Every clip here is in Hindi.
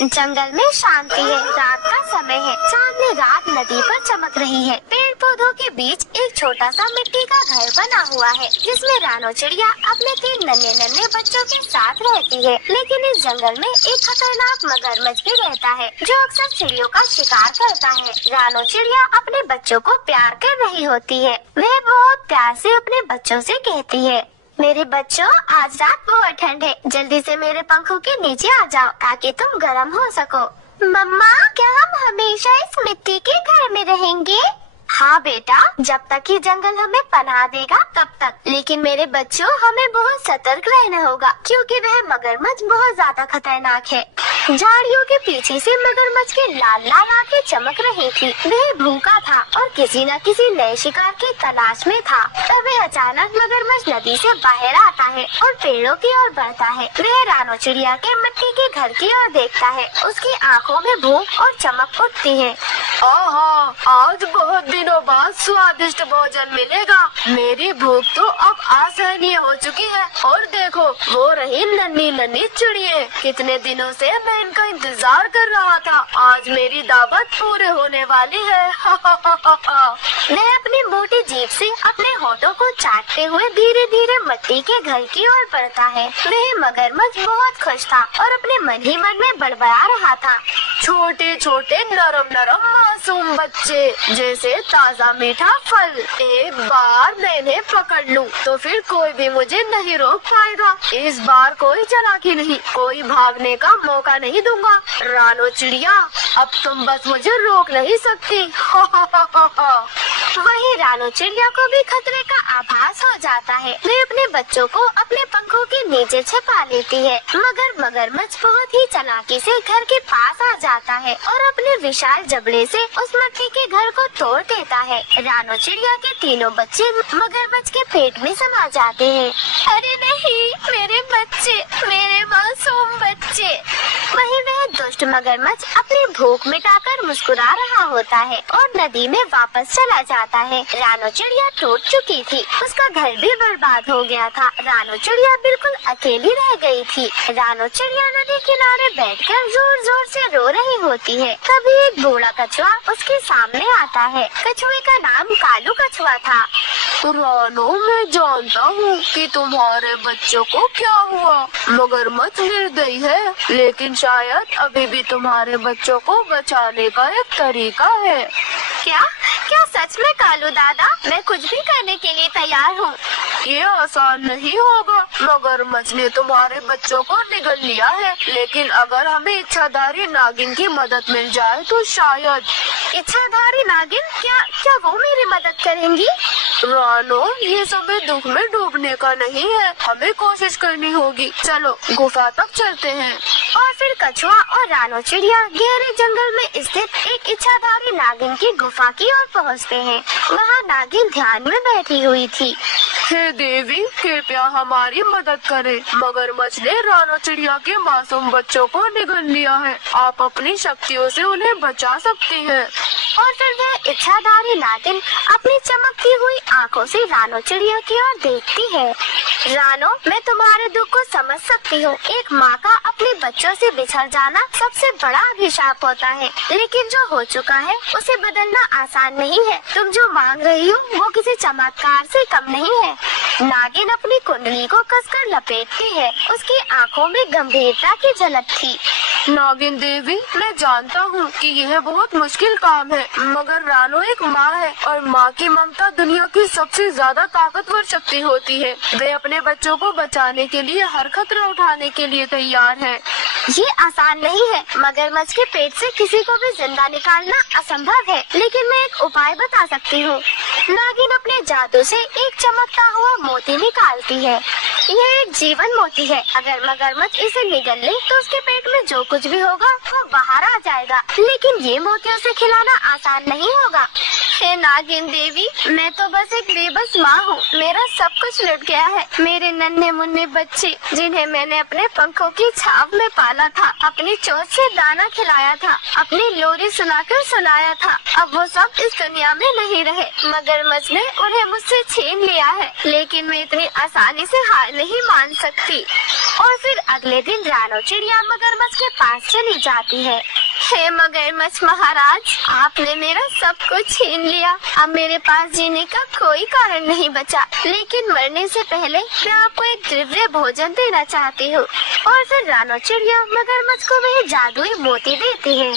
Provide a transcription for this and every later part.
जंगल में शांति है, रात का समय है, चांदनी रात नदी पर चमक रही है। पेड़ पौधों के बीच एक छोटा सा मिट्टी का घर बना हुआ है, जिसमें रानो चिड़िया अपने 3 नन्हे नन्हे बच्चों के साथ रहती है। लेकिन इस जंगल में एक खतरनाक मगरमच्छ भी रहता है, जो अक्सर चिड़ियों का शिकार करता है। रानो चिड़िया अपने बच्चों को प्यार कर रही होती है। वह बहुत प्यार से अपने बच्चों से कहती है, मेरे बच्चों, आज रात बहुत ठंड है, जल्दी से मेरे पंखों के नीचे आ जाओ ताकि तुम गर्म हो सको। मम्मा, क्या हम हमेशा इस मिट्टी के घर में रहेंगे? हाँ बेटा, जब तक ये जंगल हमें पनाह देगा तब तक। लेकिन मेरे बच्चों, हमें बहुत सतर्क रहना होगा, क्योंकि वह मगरमच्छ बहुत ज्यादा खतरनाक है। झाड़ियों के पीछे से मगरमच्छ की लाल लाल आंखें चमक रही थी। वह भूखा था और किसी न किसी नए शिकार की तलाश में था। तभी अचानक मगरमच्छ नदी से बाहर आता है और पेड़ों की ओर बढ़ता है। वह रानो चिड़िया के मिट्टी के घर की ओर देखता है। उसकी आंखों में भूख और चमक उठती है। आहा, आज बहुत दिनों बाद स्वादिष्ट भोजन मिलेगा। मेरी भूख तो अब असहनीय हो चुकी है। और देखो, वो रही नन्ही नन्ही चिड़िए। कितने दिनों से मैं इनका इंतजार कर रहा था। आज मेरी दावत पूरे होने वाली है। वह अपनी मोटी जीभ से अपने होठों को चाटते हुए धीरे धीरे मिट्टी के घर की ओर बढ़ता है। वह मगरमच्छ बहुत खुश था और अपने मन ही मन में बड़बड़ा रहा था, छोटे छोटे नरम नरम मासूम बच्चे, जैसे ताजा मीठा फल। एक बार मैं इन्हें पकड़ लूं, तो फिर कोई भी मुझे नहीं रोक पाएगा। इस बार कोई चालाकी नहीं, कोई भागने का मौका नहीं दूंगा। रानो चिड़िया, अब तुम बस मुझे रोक नहीं सकती। वही रानो चिड़िया को भी खतरे का आभास हो जाता है। वे अपने बच्चों को अपने पंखों के नीचे छिपा लेती है, मगर मगरमच्छ बहुत ही चालाकी से घर के पास आ जाता है और अपने विशाल जबड़े से उस मिट्टी के घर को तोड़ देता है। रानो चिड़िया के तीनों बच्चे मगरमच्छ के पेट में समा जाते हैं। अरे नहीं, मेरे बच्चे, मेरे मासूम बच्चे। वहीं वह दुष्ट मगरमच्छ अपनी भूख मिटाकर मुस्कुरा रहा होता है और नदी में वापस चला जाता है। रानो चिड़िया टूट चुकी थी, उसका घर भी बर्बाद हो गया था। रानो चिड़िया बिल्कुल अकेली रह गई थी। रानो चिड़िया नदी किनारे बैठकर जोर जोर से रो रही होती है। तभी एक बूढ़ा कछुआ उसके सामने आता है। कछुए का नाम कालू कछुआ था। रानो, मैं जानता हूँ कि तुम्हारे बच्चों को क्या हुआ। मगरमच्छ निर्दयी है, लेकिन शायद अभी भी तुम्हारे बच्चों को बचाने का एक तरीका है। क्या क्या सच में कालू दादा? मैं कुछ भी करने के लिए तैयार हूँ। ये आसान नहीं होगा। मगरमच्छ ने तुम्हारे बच्चों को निगल लिया है, लेकिन अगर हमें इच्छाधारी नागिन की मदद मिल जाए तो शायद। इच्छाधारी नागिन? क्या क्या वो मेरी मदद करेंगी? रानो, ये समय दुख में डूबने का नहीं है, हमें कोशिश करनी होगी। चलो गुफा तक चलते हैं। और फिर कछुआ और रानो चिड़िया गहरे जंगल में स्थित एक इच्छाधारी नागिन की गुफा की ओर पहुँचते हैं। वहाँ नागिन ध्यान में बैठी हुई थी। हे देवी, कृपया हमारी मदद करें। मगरमच्छ ने रानो चिड़िया के मासूम बच्चों को निगल लिया है। आप अपनी शक्तियों से उन्हें बचा सकती हैं। और फिर वह इच्छाधारी नागिन अपनी चमकती हुई आंखों से रानो चिड़िया की ओर देखती है। रानो, मैं तुम्हारे दुख को समझ सकती हूँ। एक माँ का अपने बच्चों से बिछड़ जाना सबसे बड़ा अभिशाप होता है, लेकिन जो हो चुका है उसे बदलना आसान नहीं है। तुम जो मांग रही हो वो किसी चमत्कार से कम नहीं है। नागिन अपनी कुंडली को कसकर लपेटती है। उसकी आंखों में गंभीरता की झलक थी। नागिन देवी, मैं जानता हूँ कि यह बहुत मुश्किल काम है, मगर रानो एक माँ है और माँ की ममता दुनिया की सबसे ज्यादा ताकतवर शक्ति होती है। वे अपने बच्चों को बचाने के लिए हर खतरा उठाने के लिए तैयार है। ये आसान नहीं है। मगरमच्छ के पेट से किसी को भी जिंदा निकालना असंभव है, लेकिन मैं एक उपाय बता सकती हूँ। नागिन अपने जादू से एक चमकता हुआ मोती निकालती है। यह एक जीवन मोती है। अगर मगरमच्छ इसे निगल ले तो उसके पेट में जो कुछ भी होगा वो बाहर आ जाएगा, लेकिन ये मोतियों से खिलाना आसान नहीं होगा। हे नागिन देवी, मैं तो बस एक बेबस माँ हूँ। मेरा सब कुछ लुट गया है। मेरे नन्हे मुन्ने बच्चे जिन्हें मैंने अपने पंखों की छाव में पाला था, अपनी चोंच से दाना खिलाया था, अपनी लोरी सुनाकर सुलाया था, अब वो सब इस दुनिया में नहीं रहे। मगरमच्छ ने उन्हें मुझसे छीन लिया है, लेकिन मैं इतनी आसानी से हार नहीं मान सकती। और फिर अगले दिन रानो चिड़िया मगरमच्छ के पास चली जाती है। हे मगरमच्छ महाराज, आपने मेरा सब कुछ छीन लिया। अब मेरे पास जीने का कोई कारण नहीं बचा, लेकिन मरने से पहले मैं आपको एक दिव्य भोजन देना चाहती हूँ। और फिर रानो चिड़िया मगरमच्छ को वह जादुई मोती देती है।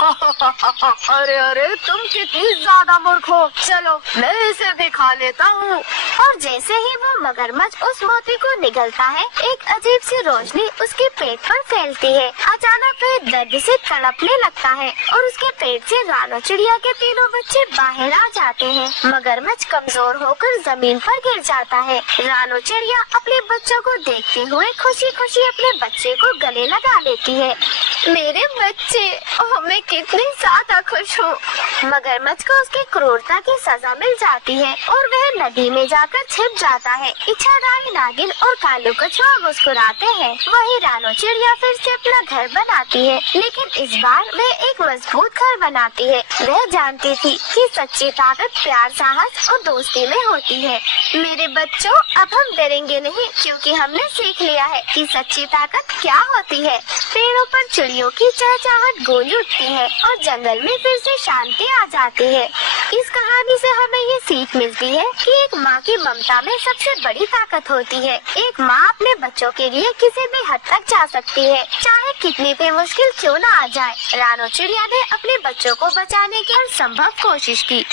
अरे अरे, तुम कितनी ज्यादा मूर्ख हो। चलो मैं इसे भी खा लेता हूँ। और जैसे ही वो मगरमच्छ उस मोती को निगलता है, एक अजीब सी रोशनी उसके पेट पर फैलती है। अचानक वह दर्द से तड़पने लगता है और उसके पेट से रानो चिड़िया के तीनों बच्चे बाहर आ जाते हैं। मगरमच्छ कमजोर होकर जमीन पर गिर जाता है। रानो चिड़िया अपने बच्चों को देखते हुए खुशी खुशी अपने बच्चे को गले लगा लेती है। मेरे बच्चे, ओह मैं कितनी ज्यादा खुश हूँ। मगरमच्छ को उसकी क्रूरता की सजा मिल जाती है और वह नदी में जाकर छिप जाता है। इच्छाधारी नागिन और कालू कछुआ मुस्कुराते हैं। वही रानो चिड़िया फिर से अपना घर बनाती है, लेकिन इस बार वह एक मजबूत घर बनाती है। वह जानती थी कि सच्ची ताकत प्यार, साहस और दोस्ती में होती है। मेरे बच्चों, अब हम डरेंगे नहीं, क्योंकि हमने सीख लिया है कि सच्ची ताकत क्या होती है। पेड़ों पर चिड़ियों की चहचहाहट गूंज उठती है और जंगल में फिर से शांति आ जाती है। इस कहानी से हमें ये सीख मिलती है कि एक माँ की ममता में सबसे बड़ी ताकत होती है। एक माँ अपने बच्चों के लिए किसी भी हद तक जा सकती है, चाहे कितनी भी मुश्किल क्यों न आ जाए। रानो चिड़िया ने अपने बच्चों को बचाने की हर संभव कोशिश की।